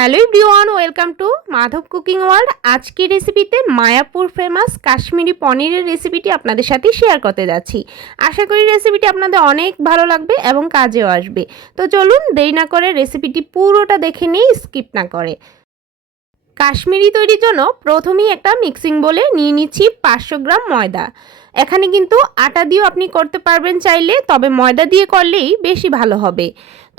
Hello everyone, welcome to Madhav cooking world. আজকের রেসিপিতে Mayapur famous Kashmiri পনিরের রেসিপিটি আপনাদের সাথে শেয়ার করতে যাচ্ছি। আশা করি রেসিপিটি আপনাদের অনেক ভালো লাগবে এবং কাজেও আসবে। তো চলুন দেরি না করে রেসিপিটি পুরোটা দেখে নিই স্কিপ না করে। কাশ্মীরি তৈরির জন্য প্রথমেই একটা মিক্সিং বলে নিয়ে নিচ্ছি পাঁচশো গ্রাম ময়দা। এখানে কিন্তু আটা দিয়েও আপনি করতে পারবেন চাইলে, তবে ময়দা দিয়ে করলেই বেশি ভালো হবে।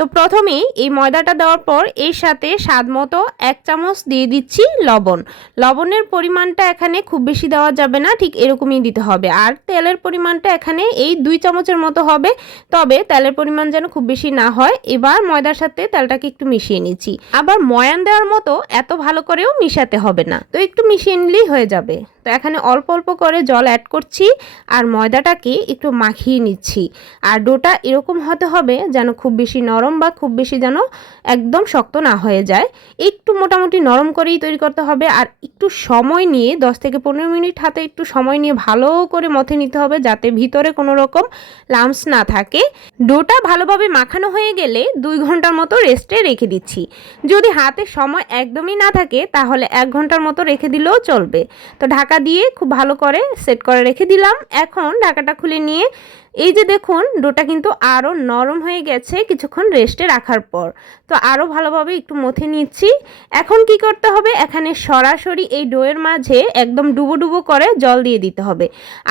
তো প্রথমেই এই ময়দাটা দেওয়ার পর এর সাথে স্বাদ মতো এক চামচ দিয়ে দিচ্ছি লবণ। লবণের পরিমাণটা এখানে খুব বেশি দেওয়া যাবে না, ঠিক এরকমই দিতে হবে। আর তেলের পরিমাণটা এখানে এই দুই চামচের মতো হবে, তবে তেলের পরিমাণ যেন খুব বেশি না হয়। এবার ময়দার সাথে তেলটাকে একটু মিশিয়ে নিচ্ছি। আবার ময়ান দেওয়ার মতো এত ভালো করেও মিশাতে হবে না। তো একটু মিশিয়ে নিলেই হয়ে যাবে। তো এখানে অল্প অল্প করে জল অ্যাড করছি আর ময়দাটাকে একটু মাখিয়ে নিচ্ছি। আর ডোটা এরকম হতে হবে যেন খুব বেশি নরম বা খুব বেশি যেন একদম শক্ত না হয়ে যায়। একটু মোটামুটি নরম করেই তৈরি করতে হবে আর একটু সময় নিয়ে দশ থেকে পনেরো মিনিট হাতে একটু সময় নিয়ে ভালো করে মথে নিতে হবে যাতে ভিতরে কোনো রকম লামস না থাকে। ডোটা ভালোভাবে মাখানো হয়ে গেলে দুই ঘণ্টার মতো রেস্টে রেখে দিচ্ছি। যদি হাতে সময় একদমই না থাকে তাহলে এক ঘণ্টার মতো রেখে দিলেও চলবে। তো ঢাকা দিয়ে খুব ভালো করে সেট করে রেখে দিলাম। এখন ঢাকাটা খুলে নিয়ে এই যে দেখুন, ডোটা কিন্তু আরও নরম হয়ে গেছে কিছুক্ষণ রেস্টে রাখার পর। তো আরও ভালোভাবে একটু মথে নিচ্ছি। এখন কি করতে হবে? এখানে সরাসরি এই ডোয়ের মাঝে একদম ডুবো ডুবো করে জল দিয়ে দিতে হবে।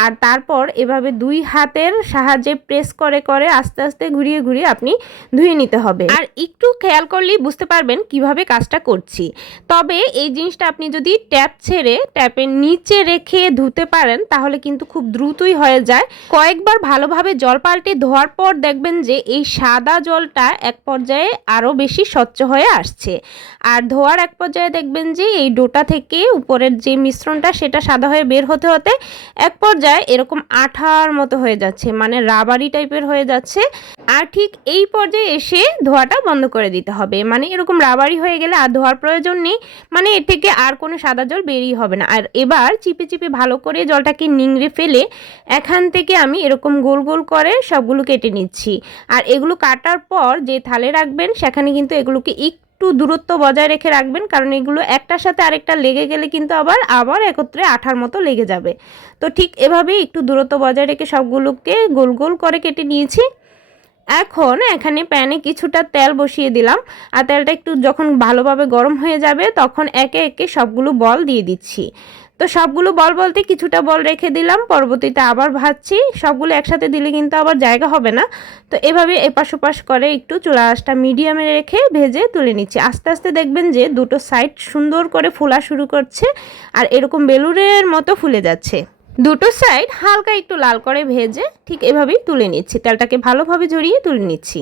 আর তারপর এভাবে দুই হাতের সাহায্যে প্রেস করে করে আস্তে আস্তে ঘুরিয়ে ঘুরিয়ে আপনি ধুয়ে নিতে হবে। আর একটু খেয়াল করলেই বুঝতে পারবেন কীভাবে কাজটা করছি। তবে এই জিনিসটা আপনি যদি ট্যাপ ছেড়ে, ট্যাপের নিচে রেখে ধুতে পারেন, তাহলে কিন্তু খুব দ্রুতই হয়ে যায়। কয়েকবার ভালোভাবে জল পাল্টে ধোয়ার পর দেখবেন যে এই সাদা জলটা এক পর্যায়ে আরও বেশি স্বচ্ছ হয়ে আসছে। আর ধোয়ার এক পর্যায়ে দেখবেন যে এই ডোটা থেকে উপরের যে মিশ্রণটা সেটা সাদা হয়ে বের হতে হতে এক পর্যায়ে এরকম আঠার মতো হয়ে যাচ্ছে মানে রাবারি টাইপের হয়ে যাচ্ছে। আর ঠিক এই পর্যায়ে এসে ধোয়াটা বন্ধ করে দিতে হবে। মানে এরকম রাবারি হয়ে গেলে আর ধোয়ার প্রয়োজন নেই। মানে এর থেকে আর কোনো সাদা জল বেরিয়ে হবে না। আর এবার চিপে চিপে ভালো করে জলটাকে নিংড়ে ফেলে এখান থেকে আমি এরকম গোল গোল করে সবগুলো কেটে নিচ্ছি। আর এগুলো কাটার পর যে থালে রাখবেন, সেখানে কিন্তু এগুলোকে একটু দূরত্ব বজায় রেখে রাখবেন। কারণ এগুলো একটার সাথে আরেকটা লেগে গেলে কিন্তু আবার আবার একত্রে আঠার মতো লেগে যাবে। তো ঠিক এভাবেই একটু দূরত্ব বজায় রেখে সবগুলোকে গোল গোল করে কেটে নিয়েছি। এখন এখানে প্যানে কিছুটা তেল বসিয়ে দিলাম। আর তেলটা একটু যখন ভালোভাবে গরম হয়ে যাবে, তখন একে একে সবগুলো বল দিয়ে দিচ্ছি। তো সবগুলো বল বলতে কিছুটা বল রেখে দিলাম, পরবর্তীতে আবার ভাজছি। সবগুলো একসাথে দিলে কিন্তু আবার জায়গা হবে না। তো এভাবে এপাশ ওপাশ করে একটু চুলা আঁচটা মিডিয়ামে রেখে ভেজে তুলে নিচ্ছি। আস্তে আস্তে দেখবেন যে দুটো সাইড সুন্দর করে ফোলা শুরু করছে, আর এরকম বেলুনের মতো ফুলে যাচ্ছে। দুটো সাইড হালকা একটু লাল করে ভেজে ঠিক এভাবেই তুলে নিচ্ছি। তেলটাকে ভালোভাবে জড়িয়ে তুলে নিচ্ছি।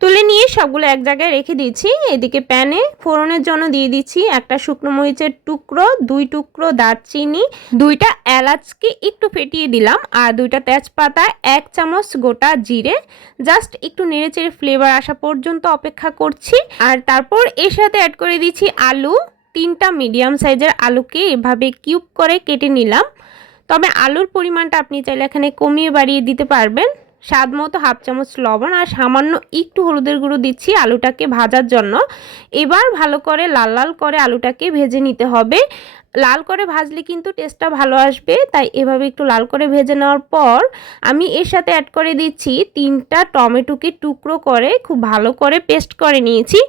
তুলে নিয়ে সবগুলো এক জায়গায় রেখে দিচ্ছি। এদিকে প্যানে ফোড়নের জন্য দিয়ে দিচ্ছি একটা শুকনো মরিচের টুকরো, দুই টুকরো দারচিনি, দুইটা এলাচকে একটু ফেটিয়ে দিলাম আর দুইটা তেজপাতা, এক চামচ গোটা জিরে। জাস্ট একটু নেড়েচেড়ে ফ্লেভার আসা পর্যন্ত অপেক্ষা করছি। আর তারপর এর সাথে অ্যাড করে দিচ্ছি আলু। তিনটা মিডিয়াম সাইজের আলুকে এভাবে কিউব করে কেটে নিলাম। তবে আলুর পরিমাণটা আপনি চাইলে এখানে কমিয়ে বাড়িয়ে দিতে পারবেন। স্বাদ মতো হাফ চামচ লবণ আর সামান্য একটু হলুদের গুঁড়ো দিচ্ছি আলুটাকে ভাজার জন্য। এবার ভালো করে লাল লাল করে আলুটাকে ভেজে নিতে হবে। লাল করে ভাজলে কিন্তু টেস্টটা ভালো আসবে। তাই এভাবে একটু লাল করে ভেজে নেওয়ার পর আমি এর সাথে অ্যাড করে দিচ্ছি তিনটা টমেটোকে টুকরো করে, খুব ভালো করে পেস্ট করে নিয়েছি।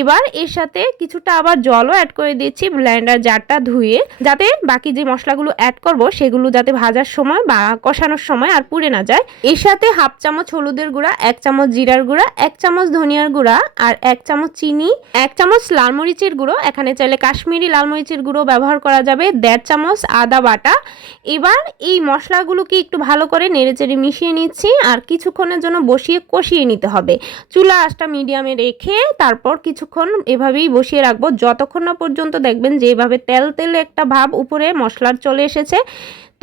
এবার এর সাথে কিছুটা আবার জলও অ্যাড করে দিচ্ছি ব্লেন্ডার জারটা ধুয়ে। যাতে বাকি যে মশলাগুলো অ্যাড করব সেগুলো যাতে ভাজার সময় বা কষানোর সময় আর পুড়ে না যায়। এর সাথে হাফ চামচ হলুদের গুঁড়া, এক চামচ জিরার গুঁড়া, এক চামচ ধনিয়ার গুঁড়া আর এক চামচ চিনি, এক চামচ লাল মরিচের গুঁড়ো। এখানে চাইলে কাশ্মীরি লাল মরিচের গুঁড়ো ব্যবহার করা যাবে। দেড় চামচ আদা বাটা। এবার এই মশলাগুলোকে একটু ভালো করে নেড়েচেড়ে মিশিয়ে নিচ্ছি আর কিছুক্ষণের জন্য বসিয়ে কষিয়ে নিতে হবে। চুলা আঁচটা মিডিয়ামে রেখে তারপর কিছুক্ষণ এভাবেই বসিয়ে রাখব। যতক্ষণ না পর্যন্ত দেখবেন যে এভাবে তেল তেলে একটা ভাব উপরে মশলার চলে এসেছে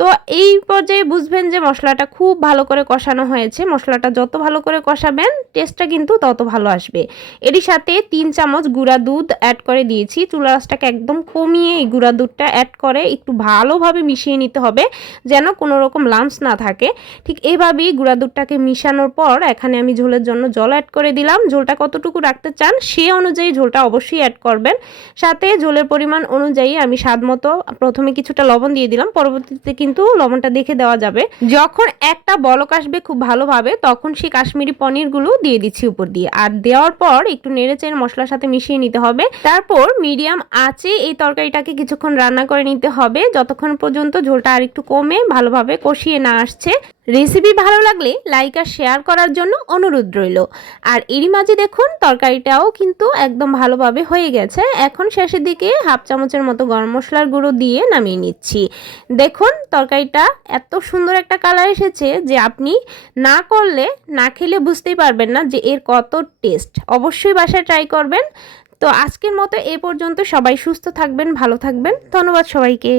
তো এই পর্যায়ে বুঝবেন যে মশলাটা খুব ভালো করে কষানো হয়েছে। মশলাটা যত ভালো করে কষাবেন টেস্টটা কিন্তু তত ভালো আসবে। এরই সাথে তিন চামচ গুঁড়া দুধ অ্যাড করে দিয়েছি। চুলা রাসটাকে একদম কমিয়ে এই গুঁড়া দুধটা অ্যাড করে একটু ভালোভাবে মিশিয়ে নিতে হবে, যেন কোনো রকম লামস না থাকে। ঠিক এইভাবেই গুঁড়া দুধটাকে মিশানোর পর এখানে আমি ঝোলের জন্য জল অ্যাড করে দিলাম। ঝোলটা কতটুকু রাখতে চান সে অনুযায়ী ঝোলটা অবশ্যই অ্যাড করবেন। সাথে ঝোলের পরিমাণ অনুযায়ী আমি স্বাদ মতো প্রথমে কিছুটা লবণ দিয়ে দিলাম। পরবর্তীতে কিন্তু লবণটা দেখে দেওয়া যাবে। যখন একটা বলক আসবে খুব ভালোভাবে, তখন সেই কাশ্মীরি পনিরগুলো দিয়ে দিচ্ছি উপর দিয়ে। আর দেওয়ার পর একটু নেড়েচেড়ে মশলার সাথে মিশিয়ে নিতে হবে। তারপর মিডিয়াম আঁচে এই তরকারিটাকে কিছুক্ষণ রান্না করে নিতে হবে। যতক্ষণ পর্যন্ত ঝোলটা আর একটু কমে, ভালোভাবে কষিয়ে না আসছে। রেসিপি ভালো লাগলে লাইক আর শেয়ার করার জন্য অনুরোধ রইল। আর এরই মাঝে দেখুন, তরকারিটাও কিন্তু একদম ভালোভাবে হয়ে গেছে। এখন শেষের দিকে হাফ চামচের মতো গরম মশলার গুঁড়ো দিয়ে নামিয়ে নিচ্ছি। দেখুন, তরকারিটা এত সুন্দর একটা কালার এসেছে যে আপনি না করলে, না খেলে বুঝতেই পারবেন না যে এর কত টেস্ট অবশ্যই বাসায় ট্রাই করবেন। তো আজকের মতো এ পর্যন্ত সবাই সুস্থ থাকবেন, ভালো থাকবেন। ধন্যবাদ সবাইকে।